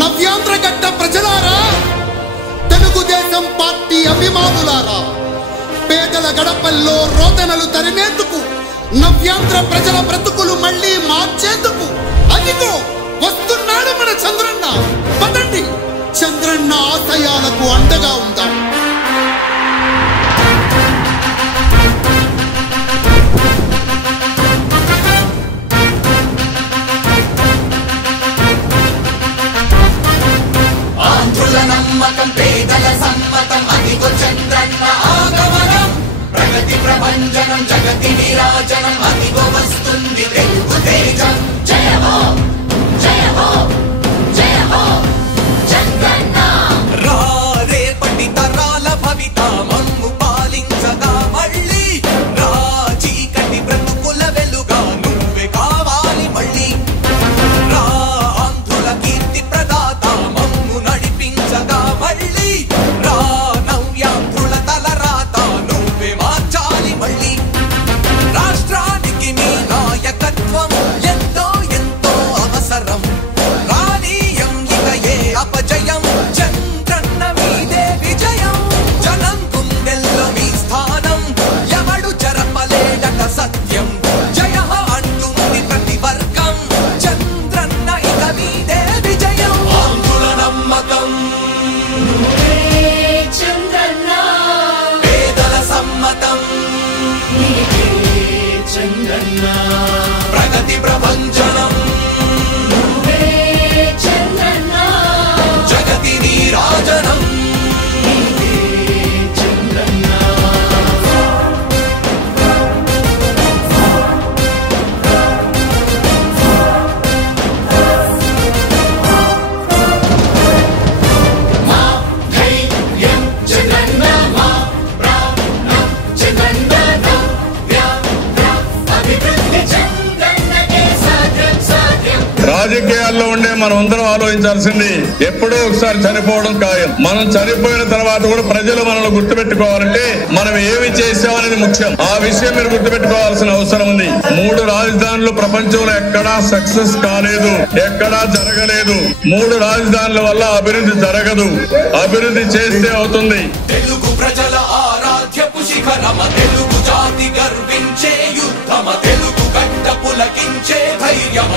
నవ్యాంధ్రగడ్డ ప్రజలారా, తెలుగుదేశం పార్టీ అభిమానులారా, పేదల గడపల్లో రోదనలు తరిమేందుకు, నవ్యాంధ్ర ప్రజల బ్రతుకులు మళ్ళీ మార్చేందుకు అదిగో వస్తున్నాడు మన చంద్రన్న. పదండి, చంద్రన్న ఆశయాలకు అండగా ఉందాం. ఆంధ్రుల నమ్మకం, పేదల సమ్మతం, అదిగో చంద్రన్న ఆగమనం. ప్రగతి ప్రభంజనం, జగతి నీరాజనం, అదిగో వస్తుంది తెలుగు తేజం. జయ హో, జయ హో, జయ హో చంద్రన్న. రా రేపటి తరాల భవిత మమ్ము పాలించగా మళ్ళీ, రా చీకటి బ్రతుకుల వెలుగా నువ్వే కావాలి మళ్ళీ. రా ఆంధ్రుల కీర్తి ప్రదాత మమ్ము నడిపించగా మళ్ళీ, రా నవ్యాంధ్రుల తలరాత నువ్వే మార్చాలి మళ్ళీ. రాష్ట్రానికి నీ నాయకత్వం ఎంతో ఎంతో అవసరం. రానీయం ఇక ఏ అపజయం, చంద్రన్న మీదే విజయం. జనం గుండెల్లో మీ స్థానం, ఎవడు జరపలేడట సత్యం. జయ హో అంటుంది ప్రతి వర్గం, చంద్రన్న ఇక మీదే విజయం. ఆంధ్రుల నమ్మకం, చంద్రన్న పేదల సమ్మతం, చంద్రన్న ప్రగతి ప్రభంజనం, చంద్రన్న జగతి నీరాజనం, చంద్రన్న. మా ధైర్యం చంద్రన్న, మా ప్రాణం చంద్రన్న, అభివృద్ధి చంద్రన్నకే సాధ్యం సాధ్యం. రాజకీయాల్లో ఉండే మనం అందరం ఆలోచించాల్సింది, ఎప్పుడో ఒకసారి చనిపోవడం ఖాయం. మనం చనిపోయిన తర్వాత కూడా ప్రజలు మనల్ని గుర్తుపెట్టుకోవాలంటే మనం ఏమి చేసామనేది ముఖ్యం. ఆ విషయం మీరు గుర్తుపెట్టుకోవాల్సిన అవసరం ఉంది. 3 రాజధానులు ప్రపంచంలో ఎక్కడా సక్సెస్ కాలేదు, ఎక్కడా జరగలేదు. 3 రాజధానుల వల్ల అభివృద్ధి జరగదు. అభివృద్ధి చేస్తే అవుతుంది. తెలుగు ప్రజల ఆరాధ్యపు శిఖరమ, తెలుగు జాతి గర్వించే యుద్ధమ, తెలుగు గడ్డ పులకించే ధైర్యమ.